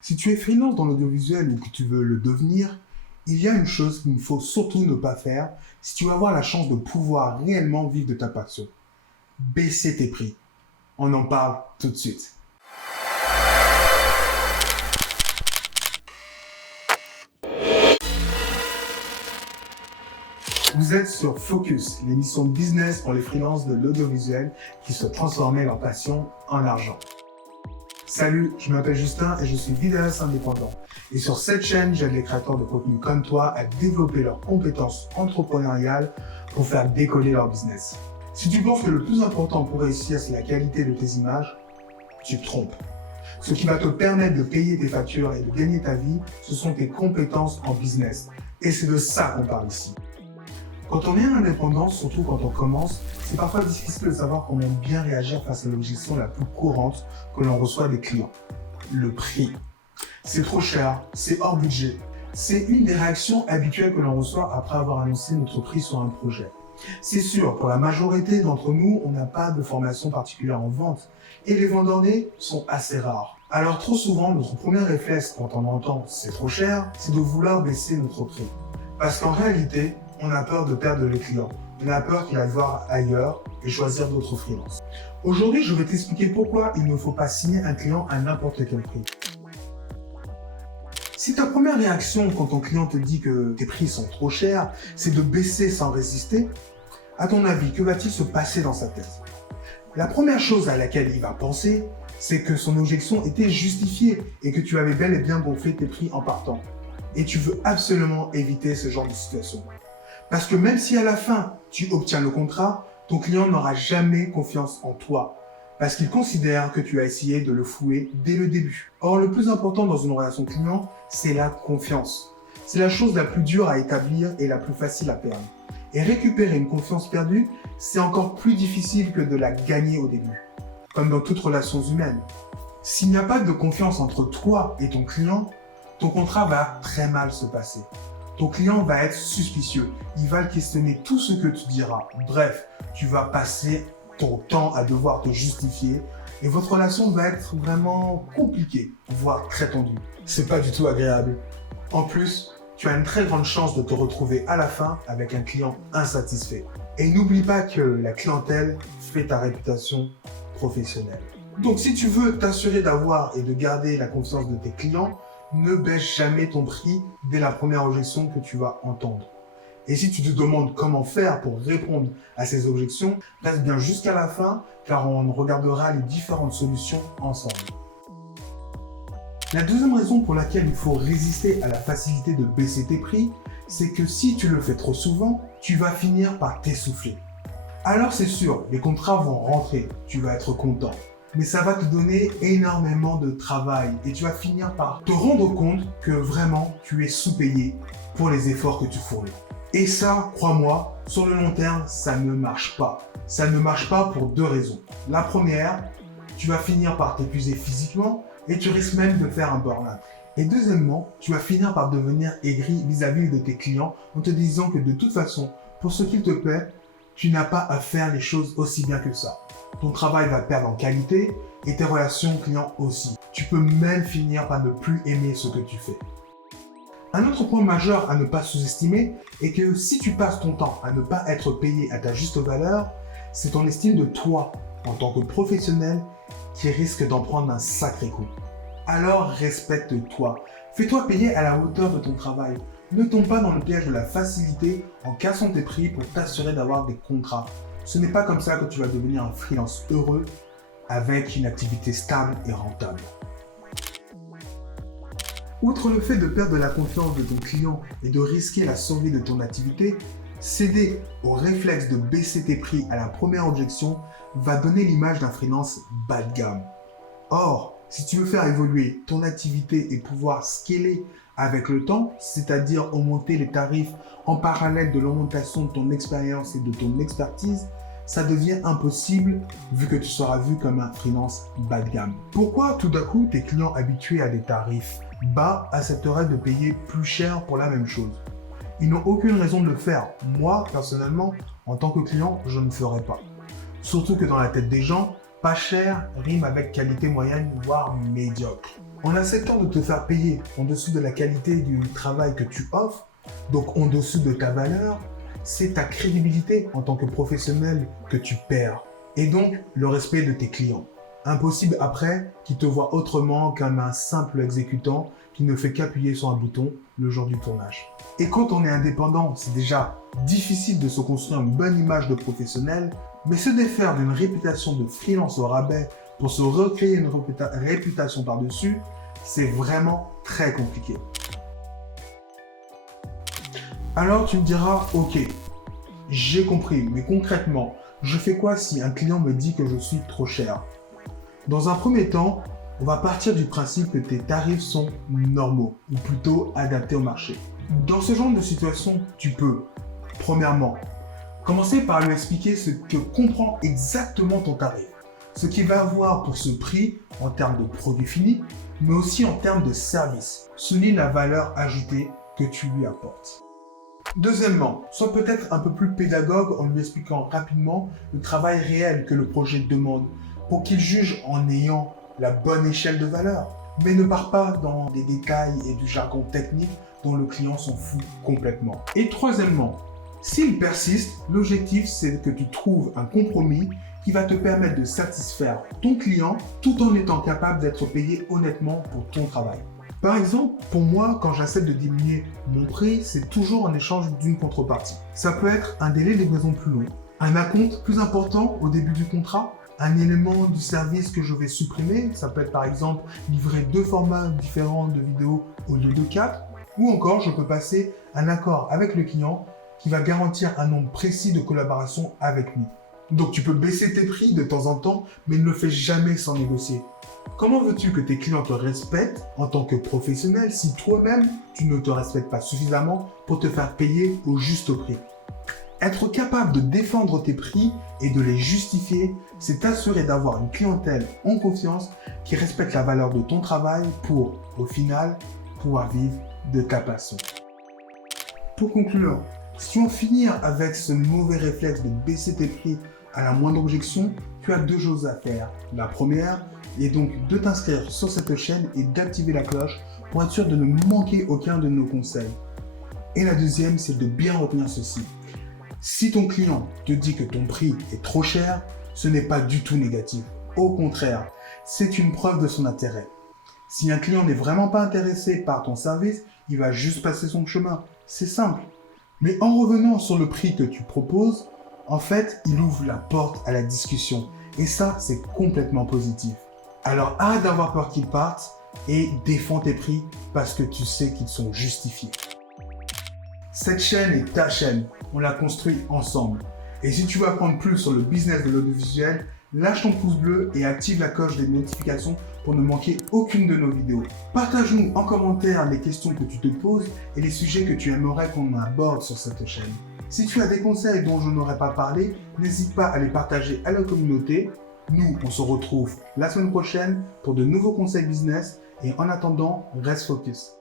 Si tu es freelance dans l'audiovisuel ou que tu veux le devenir, il y a une chose qu'il ne faut surtout ne pas faire si tu veux avoir la chance de pouvoir réellement vivre de ta passion. Baisser tes prix. On en parle tout de suite. Vous êtes sur Focus, l'émission business pour les freelances de l'audiovisuel qui souhaitent transformer leur passion en argent. Salut, je m'appelle Justin et je suis vidéaste indépendant. Et sur cette chaîne, j'aide les créateurs de contenu comme toi à développer leurs compétences entrepreneuriales pour faire décoller leur business. Si tu penses que le plus important pour réussir, c'est la qualité de tes images, tu te trompes. Ce qui va te permettre de payer tes factures et de gagner ta vie, ce sont tes compétences en business. Et c'est de ça qu'on parle ici. Quand on est indépendant, surtout quand on commence, c'est parfois difficile de savoir comment bien réagir face à l'objection la plus courante que l'on reçoit des clients. Le prix. C'est trop cher, c'est hors budget. C'est une des réactions habituelles que l'on reçoit après avoir annoncé notre prix sur un projet. C'est sûr, pour la majorité d'entre nous, on n'a pas de formation particulière en vente et les vendeurs nés sont assez rares. Alors trop souvent, notre premier réflexe quand on entend « c'est trop cher », c'est de vouloir baisser notre prix. Parce qu'en réalité, on a peur de perdre les clients. On a peur qu'il aille voir ailleurs et choisir d'autres freelances. Aujourd'hui, je vais t'expliquer pourquoi il ne faut pas signer un client à n'importe quel prix. Si ta première réaction quand ton client te dit que tes prix sont trop chers, c'est de baisser sans résister, à ton avis, que va-t-il se passer dans sa tête? La première chose à laquelle il va penser, c'est que son objection était justifiée et que tu avais bel et bien gonflé tes prix en partant. Et tu veux absolument éviter ce genre de situation. Parce que même si à la fin, tu obtiens le contrat, ton client n'aura jamais confiance en toi. Parce qu'il considère que tu as essayé de le flouer dès le début. Or, le plus important dans une relation client, c'est la confiance. C'est la chose la plus dure à établir et la plus facile à perdre. Et récupérer une confiance perdue, c'est encore plus difficile que de la gagner au début. Comme dans toute relation humaine. S'il n'y a pas de confiance entre toi et ton client, ton contrat va très mal se passer. Ton client va être suspicieux, il va questionner tout ce que tu diras. Bref, tu vas passer ton temps à devoir te justifier et votre relation va être vraiment compliquée, voire très tendue. C'est pas du tout agréable. En plus, tu as une très grande chance de te retrouver à la fin avec un client insatisfait. Et n'oublie pas que la clientèle fait ta réputation professionnelle. Donc si tu veux t'assurer d'avoir et de garder la confiance de tes clients, ne baisse jamais ton prix dès la première objection que tu vas entendre. Et si tu te demandes comment faire pour répondre à ces objections, reste bien jusqu'à la fin car on regardera les différentes solutions ensemble. La deuxième raison pour laquelle il faut résister à la facilité de baisser tes prix, c'est que si tu le fais trop souvent, tu vas finir par t'essouffler. Alors c'est sûr, les contrats vont rentrer, tu vas être content. Mais ça va te donner énormément de travail et tu vas finir par te rendre compte que vraiment tu es sous-payé pour les efforts que tu fournis. Et ça, crois-moi, sur le long terme, ça ne marche pas. Ça ne marche pas pour deux raisons. La première, tu vas finir par t'épuiser physiquement et tu risques même de faire un burn-out. Et deuxièmement, tu vas finir par devenir aigri vis-à-vis de tes clients en te disant que de toute façon, pour ce qu'il te plaît, tu n'as pas à faire les choses aussi bien que ça. Ton travail va perdre en qualité et tes relations clients aussi. Tu peux même finir par ne plus aimer ce que tu fais. Un autre point majeur à ne pas sous-estimer est que si tu passes ton temps à ne pas être payé à ta juste valeur, c'est ton estime de toi en tant que professionnel qui risque d'en prendre un sacré coup. Alors respecte-toi. Fais-toi payer à la hauteur de ton travail. Ne tombe pas dans le piège de la facilité en cassant tes prix pour t'assurer d'avoir des contrats. Ce n'est pas comme ça que tu vas devenir un freelance heureux avec une activité stable et rentable. Outre le fait de perdre la confiance de ton client et de risquer la survie de ton activité, céder au réflexe de baisser tes prix à la première objection va donner l'image d'un freelance bas de gamme. Or, si tu veux faire évoluer ton activité et pouvoir scaler avec le temps, c'est-à-dire augmenter les tarifs en parallèle de l'augmentation de ton expérience et de ton expertise, ça devient impossible vu que tu seras vu comme un freelance bas de gamme. Pourquoi tout d'un coup tes clients habitués à des tarifs bas accepteraient de payer plus cher pour la même chose? Ils n'ont aucune raison de le faire. Moi, personnellement, en tant que client, je ne le ferai pas. Surtout que dans la tête des gens, pas cher rime avec qualité moyenne, voire médiocre. En acceptant de te faire payer en dessous de la qualité du travail que tu offres, donc en dessous de ta valeur, c'est ta crédibilité en tant que professionnel que tu perds. Et donc, le respect de tes clients. Impossible après qu'ils te voient autrement qu'un simple exécutant qui ne fait qu'appuyer sur un bouton le jour du tournage. Et quand on est indépendant, c'est déjà difficile de se construire une bonne image de professionnel, mais se défaire d'une réputation de freelance au rabais pour se recréer une réputation par-dessus, c'est vraiment très compliqué. Alors tu me diras, ok, j'ai compris, mais concrètement, je fais quoi si un client me dit que je suis trop cher? Dans un premier temps, on va partir du principe que tes tarifs sont normaux, ou plutôt adaptés au marché. Dans ce genre de situation, tu peux, premièrement, commencer par lui expliquer ce que comprend exactement ton tarif, ce qu'il va avoir pour ce prix en termes de produit fini, mais aussi en termes de service. Souligne la valeur ajoutée que tu lui apportes. Deuxièmement, sois peut-être un peu plus pédagogue en lui expliquant rapidement le travail réel que le projet demande pour qu'il juge en ayant la bonne échelle de valeur. Mais ne pars pas dans des détails et du jargon technique dont le client s'en fout complètement. Et troisièmement, s'il persiste, l'objectif c'est que tu trouves un compromis qui va te permettre de satisfaire ton client tout en étant capable d'être payé honnêtement pour ton travail. Par exemple, pour moi, quand j'accepte de diminuer mon prix, c'est toujours en échange d'une contrepartie. Ça peut être un délai de livraison plus long, un acompte plus important au début du contrat, un élément du service que je vais supprimer, ça peut être par exemple livrer 2 formats différents de vidéos au lieu de 4, ou encore je peux passer un accord avec le client qui va garantir un nombre précis de collaborations avec lui. Donc tu peux baisser tes prix de temps en temps, mais ne le fais jamais sans négocier. Comment veux-tu que tes clients te respectent en tant que professionnel si toi-même tu ne te respectes pas suffisamment pour te faire payer au juste prix? Être capable de défendre tes prix et de les justifier, c'est t'assurer d'avoir une clientèle en confiance qui respecte la valeur de ton travail pour, au final, pouvoir vivre de ta passion. Pour conclure, si on finit avec ce mauvais réflexe de baisser tes prix à la moindre objection, tu as 2 choses à faire. La première est donc de t'inscrire sur cette chaîne et d'activer la cloche pour être sûr de ne manquer aucun de nos conseils. Et la deuxième, c'est de bien retenir ceci. Si ton client te dit que ton prix est trop cher, ce n'est pas du tout négatif. Au contraire, c'est une preuve de son intérêt. Si un client n'est vraiment pas intéressé par ton service, il va juste passer son chemin. C'est simple. Mais en revenant sur le prix que tu proposes, en fait, il ouvre la porte à la discussion. Et ça, c'est complètement positif. Alors arrête d'avoir peur qu'ils partent et défends tes prix parce que tu sais qu'ils sont justifiés. Cette chaîne est ta chaîne. On l'a construite ensemble. Et si tu veux apprendre plus sur le business de l'audiovisuel, lâche ton pouce bleu et active la cloche des notifications pour ne manquer aucune de nos vidéos. Partage-nous en commentaire les questions que tu te poses et les sujets que tu aimerais qu'on aborde sur cette chaîne. Si tu as des conseils dont je n'aurais pas parlé, n'hésite pas à les partager à la communauté. Nous, on se retrouve la semaine prochaine pour de nouveaux conseils business et en attendant, reste focus.